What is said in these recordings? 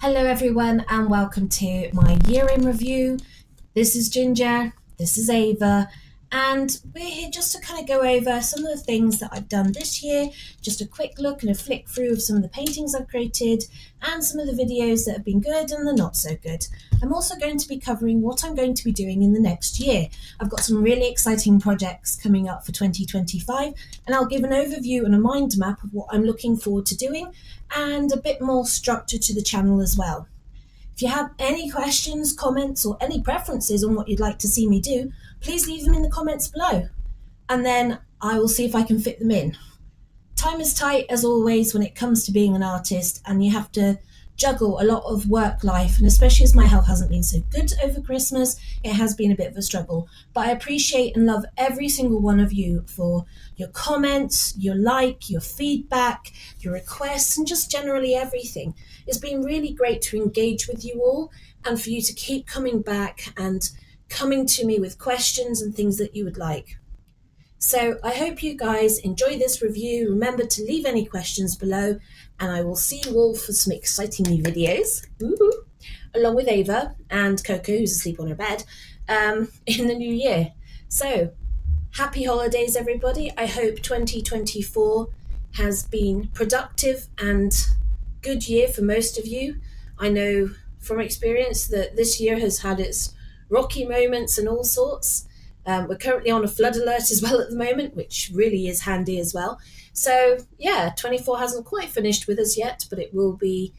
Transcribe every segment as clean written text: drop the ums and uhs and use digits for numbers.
Hello, everyone, and welcome to my year in review. This is Ginger, this is Ava, and we're here just to kind of go over some of the things that I've done this year, just a quick look and a flick through of some of the paintings I've created, and some of the videos that have been good and the not so good. I'm also going to be covering what I'm going to be doing in the next year. I've got some really exciting projects coming up for 2025, and I'll give an overview and a mind map of what I'm looking forward to doing and a bit more structure to the channel as well. If you have any questions, comments, or any preferences on what you'd like to see me do, please leave them in the comments below, and then I will see if I can fit them in. Time is tight as always when it comes to being an artist, and you have to juggle a lot of work life, and especially as my health hasn't been so good over Christmas, it has been a bit of a struggle. But I appreciate and love every single one of you for your comments, your your feedback, your requests, and just generally everything. It's been really great to engage with you all and for you to keep coming back and coming to me with questions and things that you would like. So I hope you guys enjoy this review. Remember to leave any questions below, and I will see you all for some exciting new videos, along with Ava and Coco, who's asleep on her bed, in the new year. So happy holidays, everybody. I hope 2024 has been productive and good year for most of you. I know from experience that this year has had its rocky moments and all sorts. We're currently on a flood alert as well at the moment, which really is handy as well. So yeah, 24 hasn't quite finished with us yet, but it will be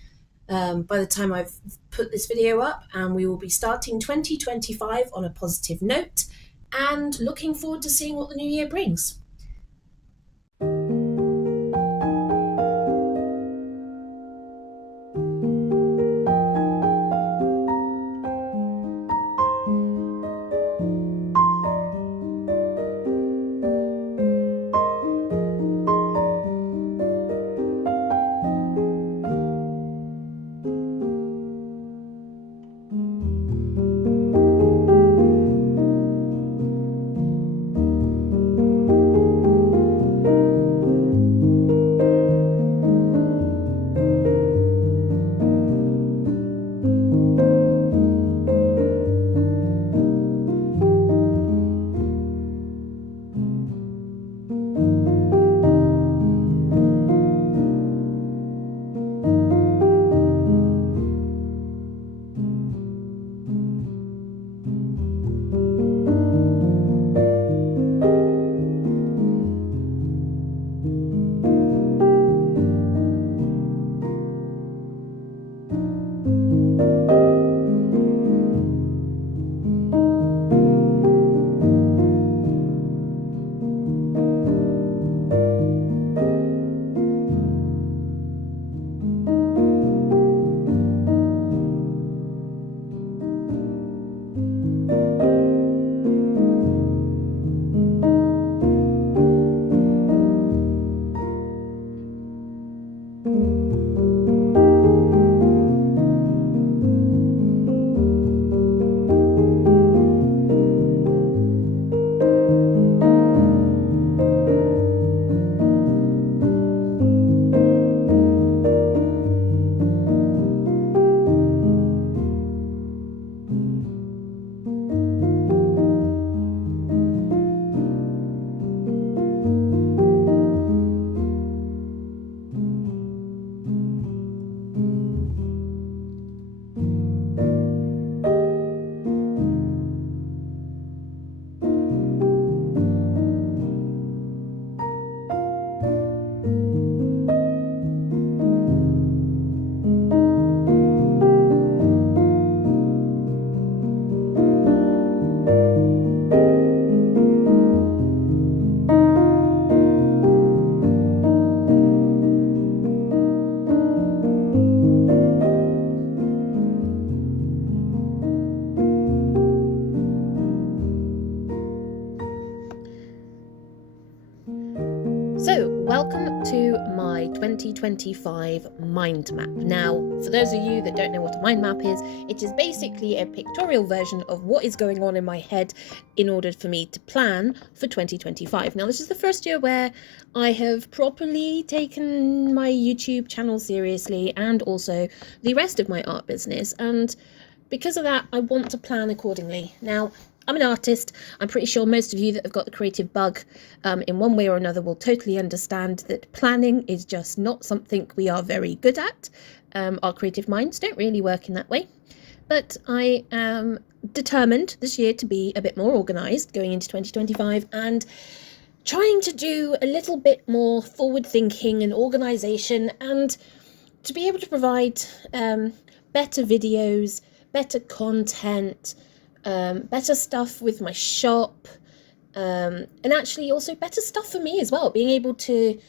by the time I've put this video up, and we will be starting 2025 on a positive note and looking forward to seeing what the new year brings. So, Welcome to my 2025 mind map. Now, for those of you that don't know what a mind map is, it is basically a pictorial version of what is going on in my head in order for me to plan for 2025. Now, this is the first year where I have properly taken my YouTube channel seriously and also the rest of my art business, and because of that, I want to plan accordingly. Now, I'm an artist. I'm pretty sure most of you that have got the creative bug in one way or another will totally understand that planning is just not something we are very good at. Our creative minds don't really work in that way. But I am determined this year to be a bit more organised going into 2025 and trying to do a little bit more forward thinking and organisation, and to be able to provide better videos, better content, better stuff with my shop, and actually also better stuff for me as well, being able to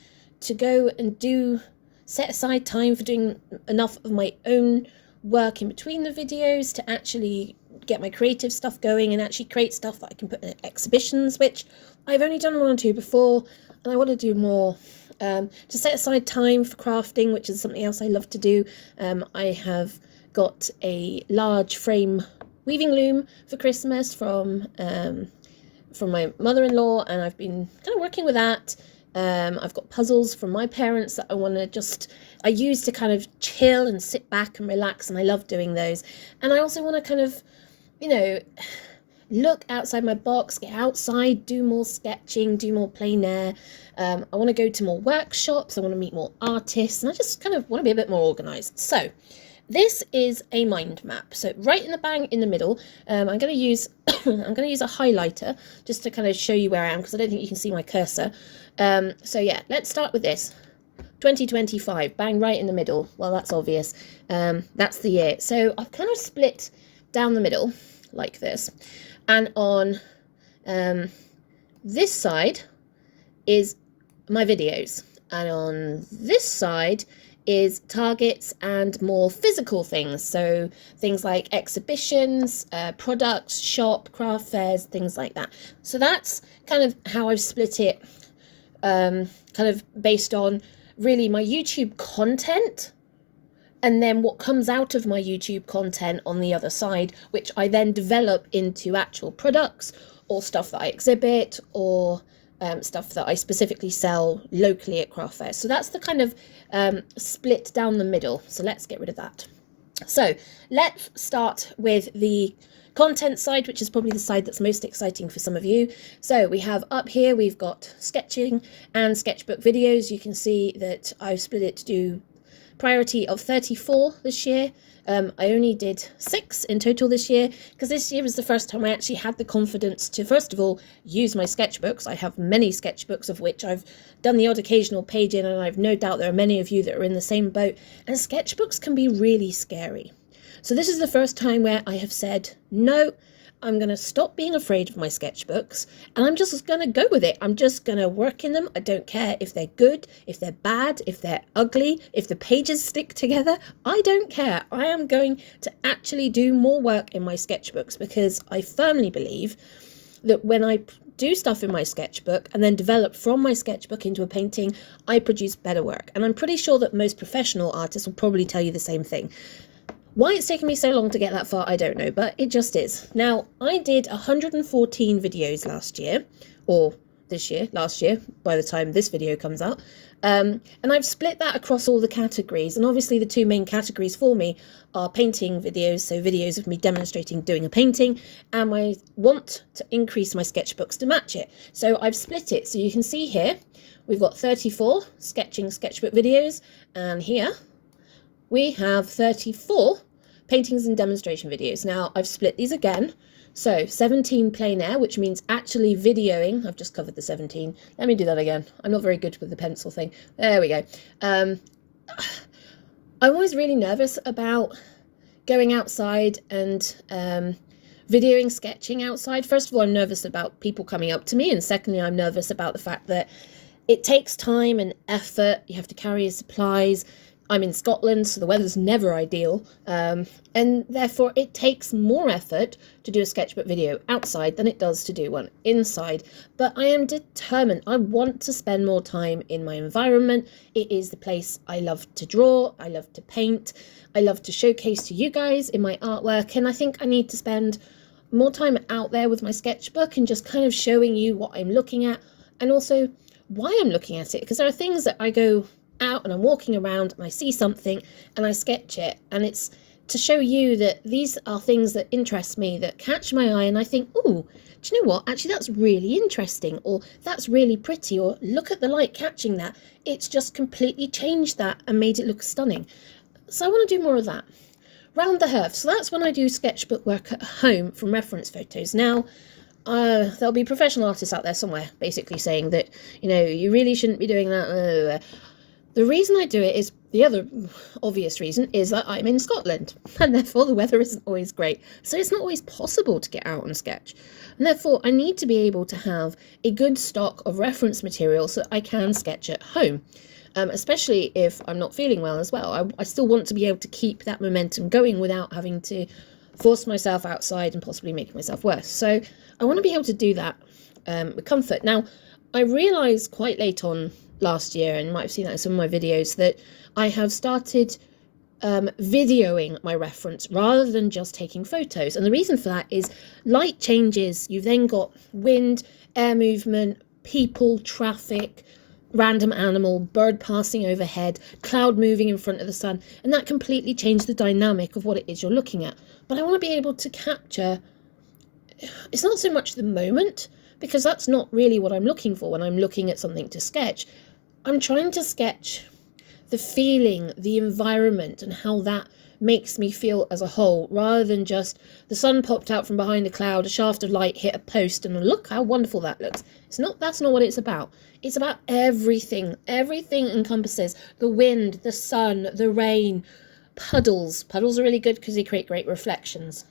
go and set aside time for doing enough of my own work in between the videos to actually get my creative stuff going and actually create stuff that I can put in exhibitions, which I've only done one or two before, and I want to do more. To set aside time for crafting, which is something else I love to do. I have got a large frame weaving loom for Christmas from my mother-in-law, and I've been kind of working with that. I've got puzzles from my parents that I use to kind of chill and sit back and relax, and I love doing those. And I also want to kind of, look outside my box, get outside, do more sketching, do more plein air. I want to go to more workshops, I want to meet more artists, and I just kind of want to be a bit more organised. So this is a mind map. So right in the bang in the middle, I'm going to use a highlighter just to kind of show you where I am, because I don't think you can see my cursor. So yeah, let's start with this. 2025, bang right in the middle. Well, that's obvious. That's the year. So I've kind of split down the middle like this, and on this side is my videos, and on this side is targets and more physical things, so things like exhibitions, products, shop, craft fairs, things like that. So that's kind of how I've split it, kind of based on really my YouTube content, and then what comes out of my YouTube content on the other side, which I then develop into actual products or stuff that I exhibit, or stuff that I specifically sell locally at craft fairs. So that's the kind of split down the middle. So let's get rid of that. So let's start with the content side, which is probably the side that's most exciting for some of you. So we have up here, we've got sketching and sketchbook videos. You can see that I've split it to do priority of 34 this year. I only did 6 in total this year, because this year was the first time I actually had the confidence to, first of all, use my sketchbooks. I have many sketchbooks, of which I've done the odd occasional page in, and I've no doubt there are many of you that are in the same boat, and sketchbooks can be really scary. So this is the first time where I have said, no, I'm going to stop being afraid of my sketchbooks, and I'm just going to go with it. I'm just going to work in them. I don't care if they're good, if they're bad, if they're ugly, if the pages stick together. I don't care. I am going to actually do more work in my sketchbooks, because I firmly believe that when I do stuff in my sketchbook and then develop from my sketchbook into a painting, I produce better work. And I'm pretty sure that most professional artists will probably tell you the same thing. Why it's taken me so long to get that far, I don't know, but it just is. Now, I did 114 videos last year, or last year, by the time this video comes out. And I've split that across all the categories. And obviously the two main categories for me are painting videos, so videos of me demonstrating doing a painting, and I want to increase my sketchbooks to match it. So I've split it. So you can see here, we've got 34 sketchbook videos, and here we have 34 paintings and demonstration videos. Now, I've split these again. So 17 plein air, which means actually videoing. I've just covered the 17. Let me do that again. I'm not very good with the pencil thing. There we go. I'm always really nervous about going outside and videoing sketching outside. First of all, I'm nervous about people coming up to me. And secondly, I'm nervous about the fact that it takes time and effort. You have to carry your supplies. I'm in Scotland, so the weather's never ideal, and therefore it takes more effort to do a sketchbook video outside than it does to do one inside. But I am determined. I want to spend more time in my environment. It is the place I love to draw, I love to paint, I love to showcase to you guys in my artwork, and I think I need to spend more time out there with my sketchbook and just kind of showing you what I'm looking at, and also why I'm looking at it, because there are things that I go out and I'm walking around and I see something and I sketch it, and it's to show you that these are things that interest me, that catch my eye, and I think, oh, do you know what, actually that's really interesting, or that's really pretty, or look at the light catching that, it's just completely changed that and made it look stunning. So I want to do more of that. Round the hearth, so that's when I do sketchbook work at home from reference photos. Now there'll be professional artists out there somewhere basically saying that, you know, you really shouldn't be doing that. The reason I do it is, the other obvious reason is that I'm in Scotland, and therefore the weather isn't always great, so it's not always possible to get out and sketch, and therefore I need to be able to have a good stock of reference material so that I can sketch at home, especially if I'm not feeling well as well. I still want to be able to keep that momentum going without having to force myself outside and possibly making myself worse. So I want to be able to do that with comfort. Now, I realised quite late on last year, and you might have seen that in some of my videos, that I have started videoing my reference rather than just taking photos. And the reason for that is light changes. You've then got wind, air movement, people, traffic, random animal, bird passing overhead, cloud moving in front of the sun, and that completely changed the dynamic of what it is you're looking at. But I want to be able to capture, it's not so much the moment, because that's not really what I'm looking for when I'm looking at something to sketch. I'm trying to sketch the feeling, the environment, and how that makes me feel as a whole, rather than just the sun popped out from behind a cloud, a shaft of light hit a post, and look how wonderful that looks. That's not what it's about. It's about everything. Everything encompasses the wind, the sun, the rain, puddles. Puddles are really good because they create great reflections.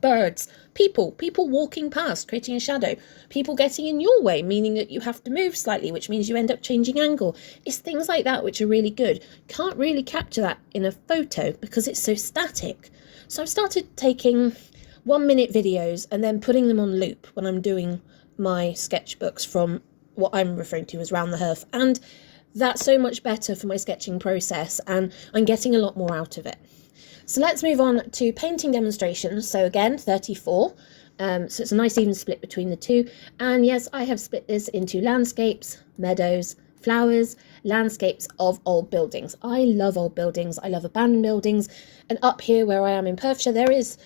Birds, people walking past, creating a shadow, people getting in your way, meaning that you have to move slightly, which means you end up changing angle. It's things like that which are really good. Can't really capture that in a photo because it's so static. So I've started taking 1-minute videos and then putting them on loop when I'm doing my sketchbooks from what I'm referring to as round the hearth, and that's so much better for my sketching process, and I'm getting a lot more out of it. So let's move on to painting demonstrations. So again, 34. So it's a nice even split between the two. And yes, I have split this into landscapes, meadows, flowers, landscapes of old buildings. I love old buildings. I love abandoned buildings. And up here where I am in Perthshire, there is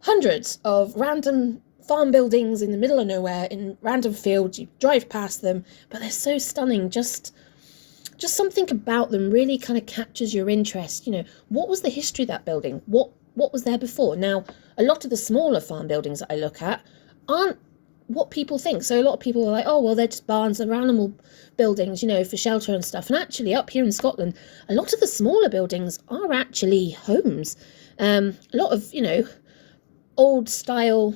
hundreds of random farm buildings in the middle of nowhere in random fields. You drive past them, but they're so stunning. Just something about them really kind of captures your interest. You know, what was the history of that building? What was there before? Now, a lot of the smaller farm buildings that I look at aren't what people think. So a lot of people are like, oh, well, they're just barns and animal buildings, you know, for shelter and stuff. And actually, up here in Scotland, a lot of the smaller buildings are actually homes. A lot of, you know, old style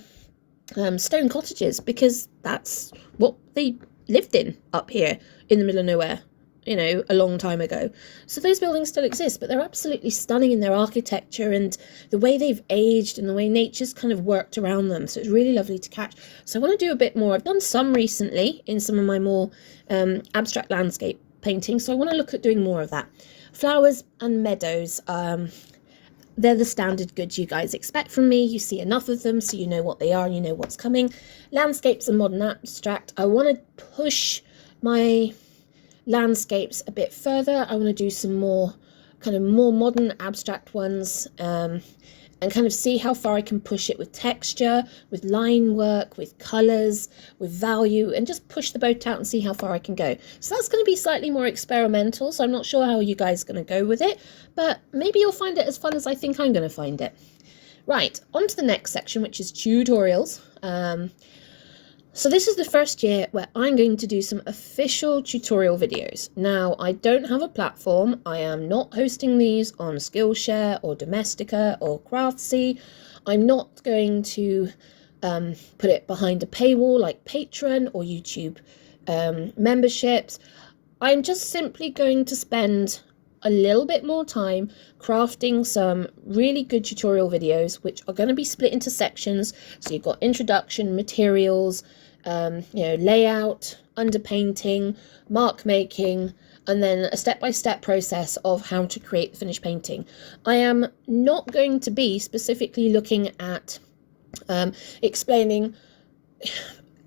stone cottages, because that's what they lived in up here in the middle of nowhere, you know, a long time ago. So those buildings still exist, but they're absolutely stunning in their architecture and the way they've aged and the way nature's kind of worked around them. So it's really lovely to catch. So I want to do a bit more. I've done some recently in some of my more abstract landscape painting, so I want to look at doing more of that. Flowers and meadows, they're the standard goods you guys expect from me. You see enough of them so you know what they are and you know what's coming. Landscapes and modern abstract, I want to push my landscapes a bit further. I want to do some more modern abstract ones, and kind of see how far I can push it with texture, with line work, with colours, with value, and just push the boat out and see how far I can go. So that's going to be slightly more experimental, so I'm not sure how you guys are going to go with it, but maybe you'll find it as fun as I think I'm going to find it. Right, on to the next section, which is tutorials. So this is the first year where I'm going to do some official tutorial videos. Now, I don't have a platform. I am not hosting these on Skillshare or Domestika or Craftsy. I'm not going to put it behind a paywall like Patreon or YouTube memberships. I'm just simply going to spend a little bit more time crafting some really good tutorial videos, which are going to be split into sections. So you've got introduction, materials, layout, underpainting, mark making, and then a step-by-step process of how to create the finished painting. I am not going to be specifically looking at explaining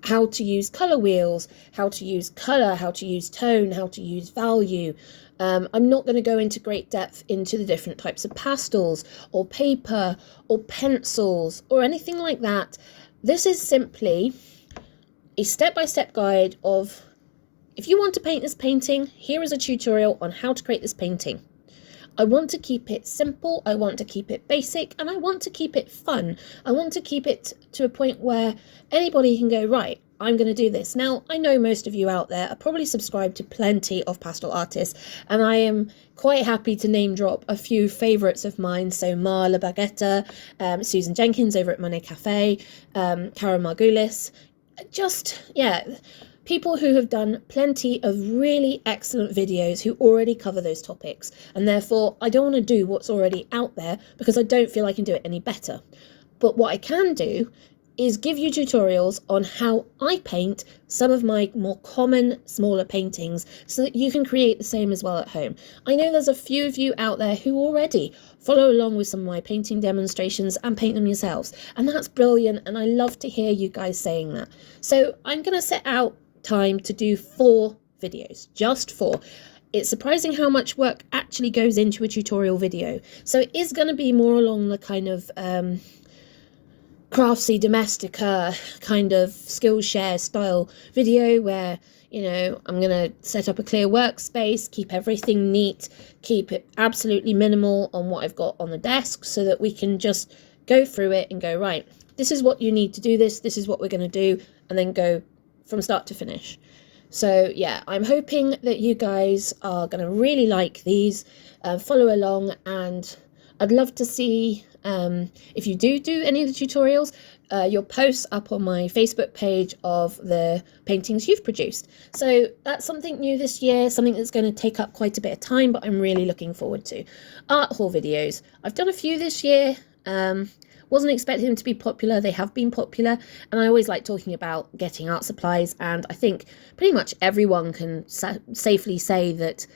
how to use color wheels, how to use color, how to use tone, how to use value. I'm not going to go into great depth into the different types of pastels or paper or pencils or anything like that. This is simply a step-by-step guide of, if you want to paint this painting, here is a tutorial on how to create this painting. I want to keep it simple, I want to keep it basic, and I want to keep it fun. I want to keep it to a point where anybody can go, right, I'm going to do this. Now, I know most of you out there are probably subscribed to plenty of pastel artists, and I am quite happy to name drop a few favourites of mine. So Marla Baguetta, Susan Jenkins over at Monet Cafe, Cara Margulis. People who have done plenty of really excellent videos who already cover those topics, and therefore I don't want to do what's already out there because I don't feel I can do it any better. But what I can do is give you tutorials on how I paint some of my more common, smaller paintings so that you can create the same as well at home. I know there's a few of you out there who already follow along with some of my painting demonstrations and paint them yourselves, and that's brilliant, and I love to hear you guys saying that. So I'm going to set out time to do 4 videos, just 4. It's surprising how much work actually goes into a tutorial video. So it is going to be more along the kind of craftsy domestica kind of Skillshare style video where, I'm going to set up a clear workspace, keep everything neat, keep it absolutely minimal on what I've got on the desk so that we can just go through it and go, right, this is what you need to do this is what we're going to do, and then go from start to finish. So yeah, I'm hoping that you guys are going to really like these, follow along, and I'd love to see if you do any of the tutorials, your posts up on my Facebook page of the paintings you've produced. So that's something new this year, something that's going to take up quite a bit of time, but I'm really looking forward to. Art haul videos. I've done a few this year. Wasn't expecting them to be popular. They have been popular, and I always like talking about getting art supplies, and I think pretty much everyone can safely say that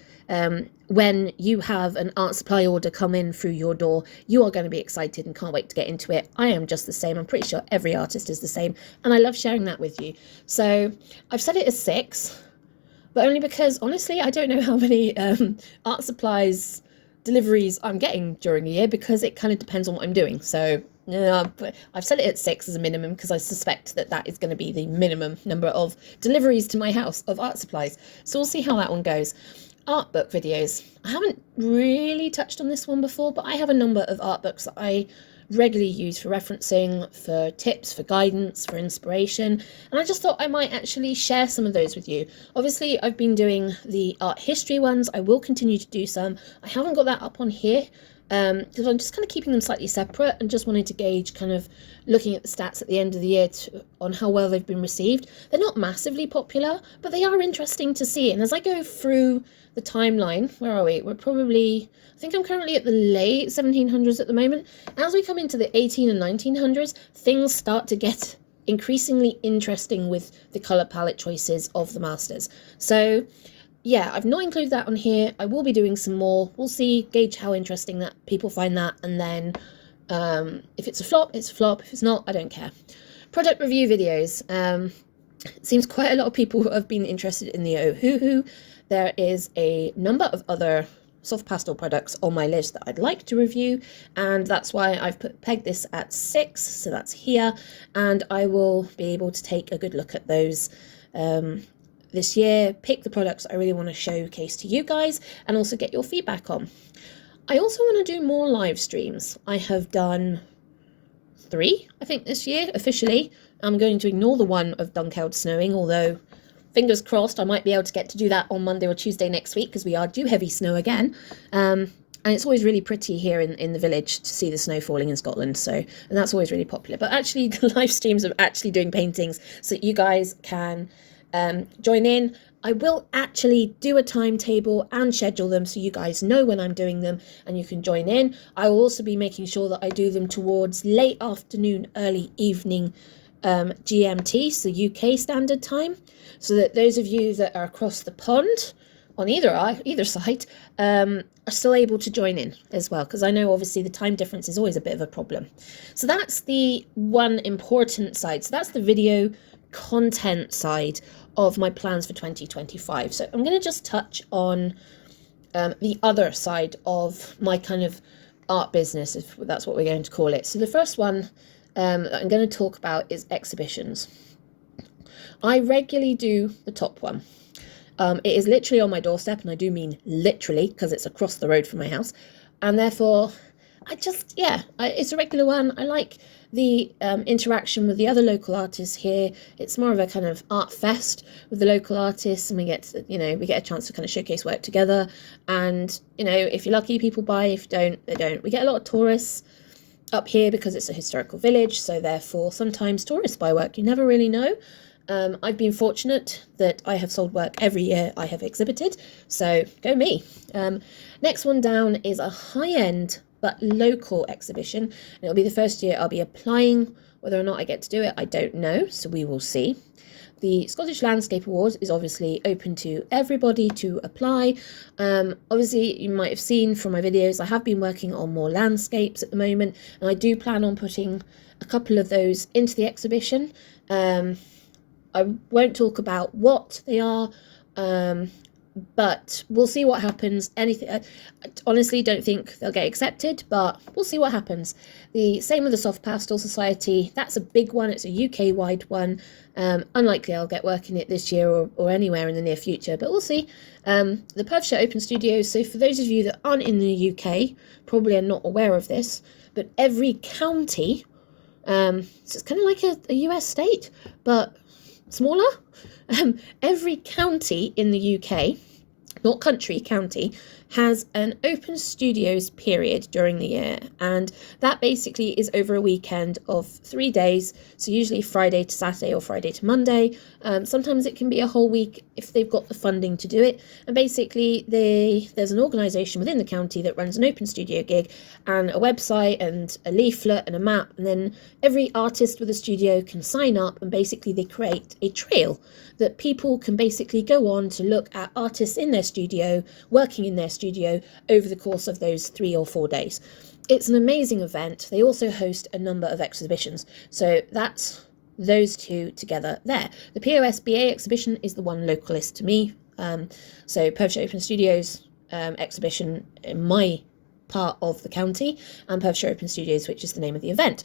when you have an art supply order come in through your door, you are going to be excited and can't wait to get into it. I am just the same. I'm pretty sure every artist is the same, and I love sharing that with you. So I've set it as 6, but only because honestly I don't know how many art supplies deliveries I'm getting during a year, because it kind of depends on what I'm doing. So but I've set it at 6 as a minimum because I suspect that is going to be the minimum number of deliveries to my house of art supplies. So we'll see how that one goes. Art book videos. I haven't really touched on this one before, but I have a number of art books that I regularly use for referencing, for tips, for guidance, for inspiration, and I just thought I might actually share some of those with you. Obviously, I've been doing the art history ones. I will continue to do some. I haven't got that up on here because I'm just kind of keeping them slightly separate and just wanted to gauge, kind of looking at the stats at the end of the year on how well they've been received. They're not massively popular, but they are interesting to see. And as I go through the timeline, where are we? We're probably, I think I'm currently at the late 1700s at the moment. As we come into the 18 and 1900s, things start to get increasingly interesting with the colour palette choices of the masters. So yeah, I've not included that on here. I will be doing some more. We'll see, gauge how interesting that people find that, and then if it's a flop, it's a flop. If it's not, I don't care. Product review videos. It seems quite a lot of people have been interested in the Ohuhu. There is a number of other soft pastel products on my list that I'd like to review, and that's why I've pegged this at 6, so that's here, and I will be able to take a good look at those this year, pick the products I really want to showcase to you guys, and also get your feedback on. I also want to do more live streams. I have done 3, I think, this year, officially. I'm going to ignore the one of Dunkeld snowing, although fingers crossed I might be able to get to do that on Monday or Tuesday next week, because we are due heavy snow again. And it's always really pretty here in the village to see the snow falling in Scotland, so, and that's always really popular. But actually, the live streams of actually doing paintings, so that you guys can join in. I will actually do a timetable and schedule them so you guys know when I'm doing them and you can join in. I will also be making sure that I do them towards late afternoon, early evening GMT, so UK Standard Time, so that those of you that are across the pond on either side are still able to join in as well, because I know obviously the time difference is always a bit of a problem. So that's the one important side. So that's the video content side of my plans for 2025. So I'm going to just touch on the other side of my kind of art business, if that's what we're going to call it. So the first one that I'm going to talk about is exhibitions. I regularly do the top one. It is literally on my doorstep, and I do mean literally because it's across the road from my house, and therefore it's a regular one. I like the interaction with the other local artists here. It's more of a kind of art fest with the local artists, and we get a chance to kind of showcase work together. And if you're lucky, people buy. If you don't, they don't. We get a lot of tourists up here because it's a historical village, so therefore sometimes tourists buy work. You never really know. I've been fortunate that I have sold work every year I have exhibited, so go me. Next one down is a high-end but local exhibition, and it'll be the first year I'll be applying. Whether or not I get to do it, I don't know, so we will see. The Scottish Landscape Awards is obviously open to everybody to apply. Obviously, you might have seen from my videos, I have been working on more landscapes at the moment, and I do plan on putting a couple of those into the exhibition. I won't talk about what they are, but we'll see what happens. I honestly don't think they'll get accepted, but we'll see what happens. The same with the Soft Pastel Society. That's a big one. It's a UK-wide one. Unlikely I'll get work in it this year or anywhere in the near future, but we'll see. The Perthshire Open Studios. So for those of you that aren't in the UK, probably are not aware of this, but every county, so it's kind of like a US state, but smaller. Every county in the UK, not country, county, has an open studios period during the year, and that basically is over a weekend of 3 days, so usually Friday to Saturday or Friday to Monday. Sometimes it can be a whole week if they've got the funding to do it, and basically there's an organisation within the county that runs an open studio gig and a website and a leaflet and a map, and then every artist with a studio can sign up, and basically they create a trail that people can basically go on to look at artists in their studio, working in their studio over the course of those 3 or 4 days. It's an amazing event. They also host a number of exhibitions. So that's those two together there. The POSBA exhibition is the one localist to me. So Perthshire Open Studios exhibition in my part of the county, and Perthshire Open Studios, which is the name of the event.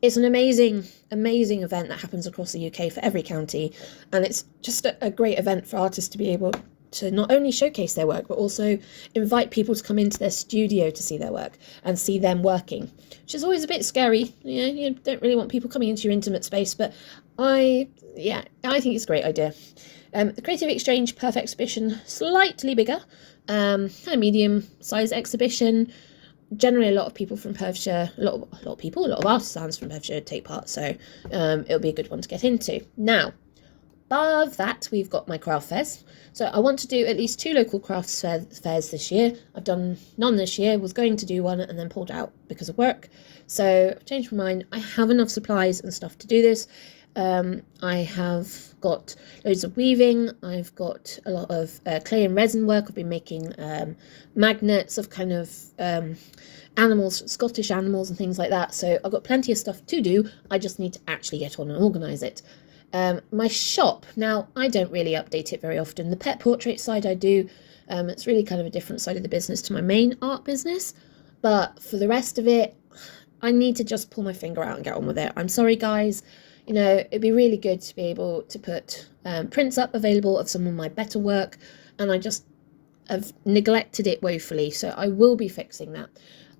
It's an amazing event that happens across the UK for every county, and it's just a great event for artists to be able to not only showcase their work, but also invite people to come into their studio to see their work and see them working, which is always a bit scary. You don't really want people coming into your intimate space, but I think it's a great idea. The Creative Exchange Perth exhibition, slightly bigger, kind of medium size exhibition. Generally a lot of people from Perthshire, a lot of artisans from Perthshire take part, so it'll be a good one to get into. Now, above that, we've got my craft fairs. So I want to do at least 2 local crafts fairs this year. I've done none this year, was going to do one and then pulled out because of work. So I've changed my mind. I have enough supplies and stuff to do this. I have got loads of weaving. I've got a lot of clay and resin work. I've been making magnets of kind of animals, Scottish animals and things like that. So I've got plenty of stuff to do. I just need to actually get on and organise it. My shop, now I don't really update it very often. The pet portrait side I do. It's really kind of a different side of the business to my main art business. But for the rest of it, I need to just pull my finger out and get on with it. I'm sorry, guys. It'd be really good to be able to put prints up available of some of my better work, and I just have neglected it woefully, so I will be fixing that.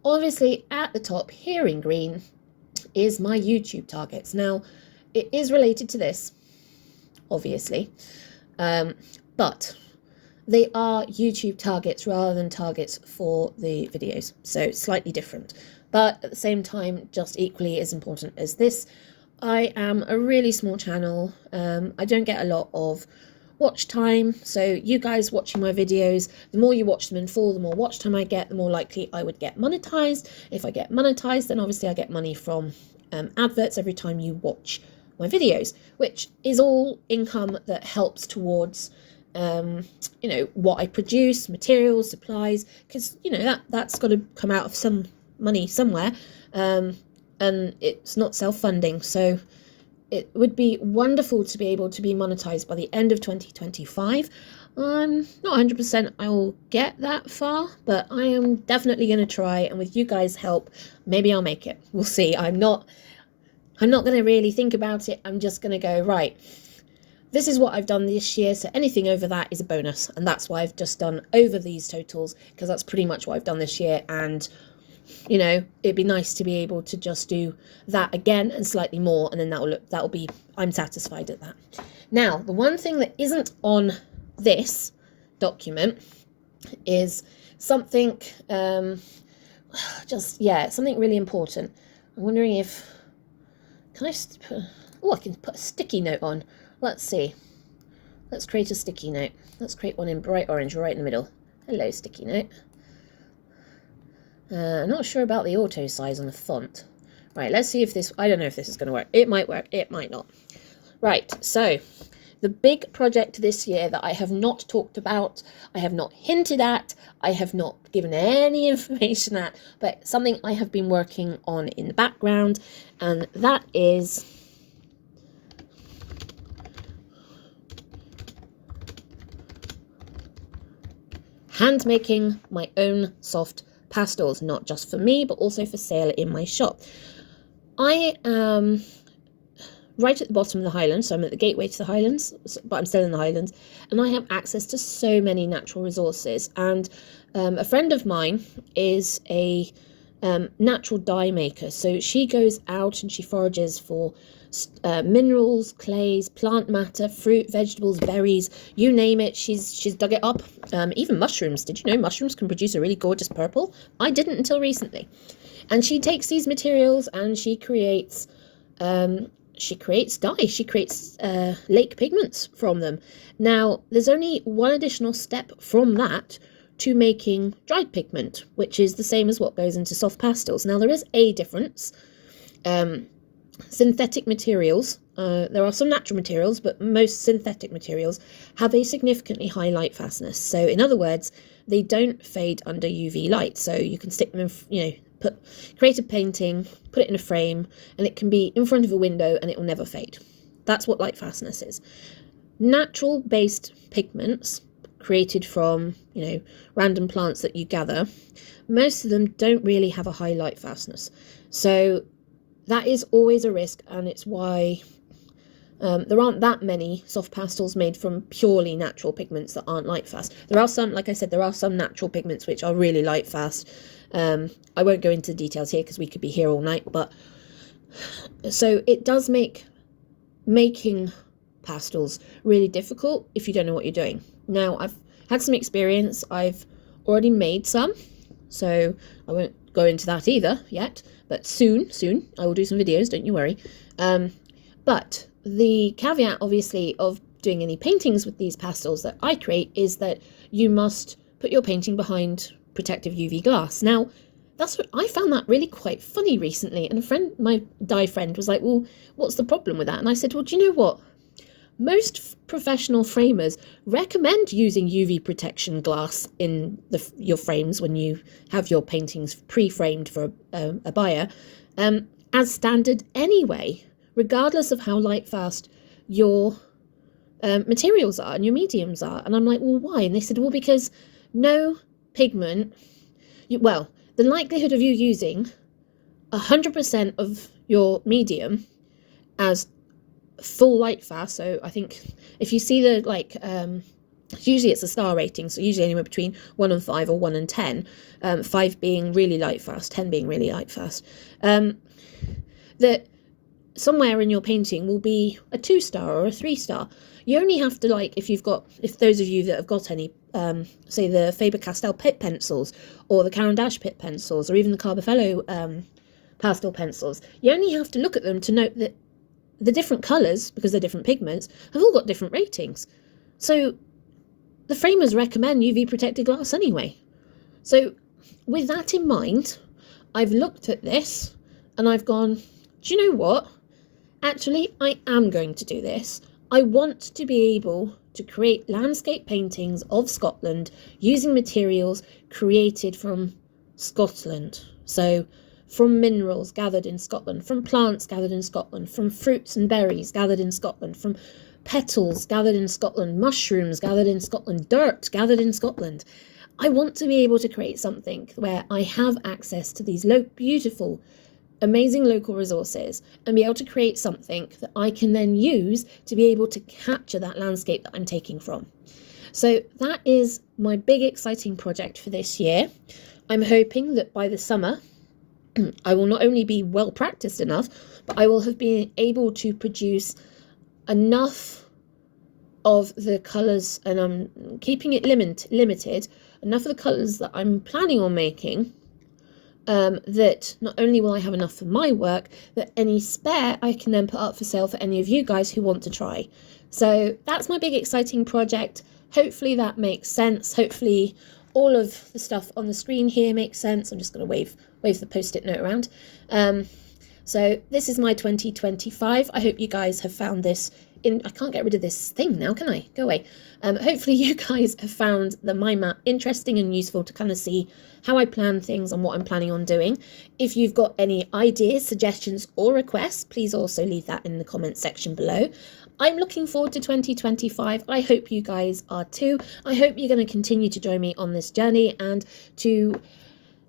Obviously, at the top here in green is my YouTube targets. Now, it is related to this, obviously, but they are YouTube targets rather than targets for the videos, so slightly different, but at the same time, just equally as important as this. I am a really small channel. I don't get a lot of watch time. So you guys watching my videos, the more you watch them in full, the more watch time I get, the more likely I would get monetized. If I get monetized, then obviously I get money from adverts every time you watch my videos, which is all income that helps towards you know, what I produce, materials, supplies, because you know that's got to come out of some money somewhere, and it's not self-funding. So it would be wonderful to be able to be monetized by the end of 2025. I'm not 100% I will get that far, but I am definitely going to try, and with you guys' help, maybe I'll make it. We'll see. I'm not going to really think about it. I'm just going to go, right, this is what I've done this year, so anything over that is a bonus, and that's why I've just done over these totals, because that's pretty much what I've done this year. And you know, it'd be nice to be able to just do that again and slightly more, and then that'll be, I'm satisfied at that. Now, the one thing that isn't on this document is something something really important. I'm wondering if I can put a sticky note on. Let's see. Let's create a sticky note. Let's create one in bright orange right in the middle. Hello, sticky note. I'm not sure about the auto size on the font. Right, let's see if this, I don't know if this is going to work. It might work, it might not. Right, so the big project this year that I have not talked about, I have not hinted at, I have not given any information at, but something I have been working on in the background, and that is hand making my own soft pastels, not just for me, but also for sale in my shop. I am right at the bottom of the Highlands, so I'm at the gateway to the Highlands, but I'm still in the Highlands, and I have access to so many natural resources. And a friend of mine is a natural dye maker, so she goes out and she forages for minerals, clays, plant matter, fruit, vegetables, berries, you name it. She's dug it up. Even mushrooms. Did you know mushrooms can produce a really gorgeous purple? I didn't until recently. And she takes these materials and she creates dye. She creates lake pigments from them. Now, there's only one additional step from that to making dried pigment, which is the same as what goes into soft pastels. Now, there is a difference. Synthetic materials, there are some natural materials, but most synthetic materials have a significantly high light fastness. So in other words, they don't fade under UV light. So you can stick them in, you know, create a painting, put it in a frame, and it can be in front of a window and it will never fade. That's what light fastness is. Natural based pigments created from, you know, random plants that you gather, most of them don't really have a high light fastness. So that is always a risk, and it's why there aren't that many soft pastels made from purely natural pigments that aren't light fast. There are some, like I said, there are some natural pigments which are really light fast. I won't go into details here because we could be here all night, but so it does make making pastels really difficult if you don't know what you're doing. Now, I've had some experience. I've already made some, so I won't go into that either yet, but soon I will do some videos, don't you worry. But the caveat, obviously, of doing any paintings with these pastels that I create is that you must put your painting behind protective UV glass. Now, that's what I found that really quite funny recently, and my dye friend was like, well, what's the problem with that? And I said, well, do you know what? Most professional framers recommend using UV protection glass in your frames when you have your paintings pre-framed for a buyer, as standard anyway, regardless of how light fast your materials are and your mediums are. And I'm like, well, why? And they said, well, because no pigment, the likelihood of you using 100% of your medium as full light fast, so I think if you see the usually it's a star rating, so usually anywhere between 1 and 5 or 1 and 10, 5 being really light fast, 10 being really light fast, that somewhere in your painting will be a 2-star or a 3-star. You only have to, if those of you that have got any, say the Faber-Castell Pitt pencils or the Caran d'Ache Pitt pencils or even the Carbofello pastel pencils, you only have to look at them to note that the different colours, because they're different pigments, have all got different ratings. So the framers recommend UV protected glass anyway. So with that in mind, I've looked at this and I've gone, do you know what? Actually, I am going to do this. I want to be able to create landscape paintings of Scotland using materials created from Scotland. So from minerals gathered in Scotland, from plants gathered in Scotland, from fruits and berries gathered in Scotland, from petals gathered in Scotland, mushrooms gathered in Scotland, dirt gathered in Scotland. I want to be able to create something where I have access to these beautiful, amazing local resources and be able to create something that I can then use to be able to capture that landscape that I'm taking from. So that is my big exciting project for this year. I'm hoping that by the summer I will not only be well practiced enough, but I will have been able to produce enough of the colours, and I'm keeping it limited, enough of the colours that I'm planning on making, that not only will I have enough for my work, that any spare I can then put up for sale for any of you guys who want to try. So that's my big exciting project. Hopefully that makes sense. Hopefully all of the stuff on the screen here makes sense. I'm just going to wave the post-it note around. So this is my 2025. I hope you guys have found this I can't get rid of this thing now, can I? Go away. Hopefully you guys have found the mind map interesting and useful to kind of see how I plan things and what I'm planning on doing. If you've got any ideas, suggestions or requests, please also leave that in the comments section below. I'm looking forward to 2025. I hope you guys are too. I hope you're going to continue to join me on this journey and to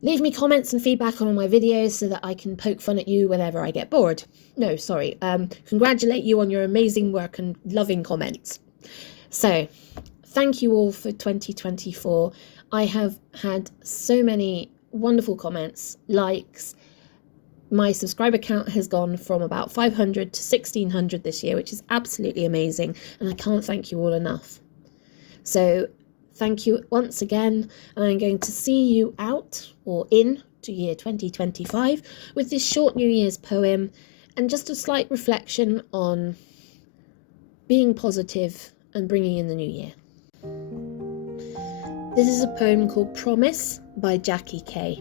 leave me comments and feedback on all my videos so that I can poke fun at you whenever I get bored. No, sorry. Congratulate you on your amazing work and loving comments. So, thank you all for 2024. I have had so many wonderful comments, likes. My subscriber count has gone from about 500 to 1600 this year, which is absolutely amazing, and I can't thank you all enough. So, thank you once again, and I'm going to see you out or in to year 2025 with this short New Year's poem and just a slight reflection on being positive and bringing in the new year. This is a poem called Promise by Jackie Kay.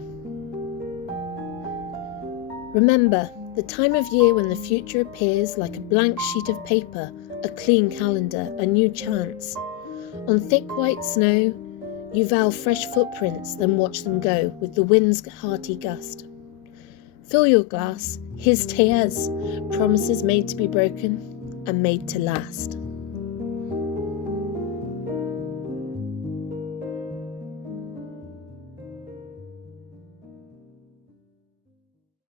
Remember the time of year when the future appears like a blank sheet of paper, a clean calendar, a new chance. On thick white snow, you vow fresh footprints, then watch them go with the wind's hearty gust. Fill your glass, here's Tears, promises made to be broken and made to last.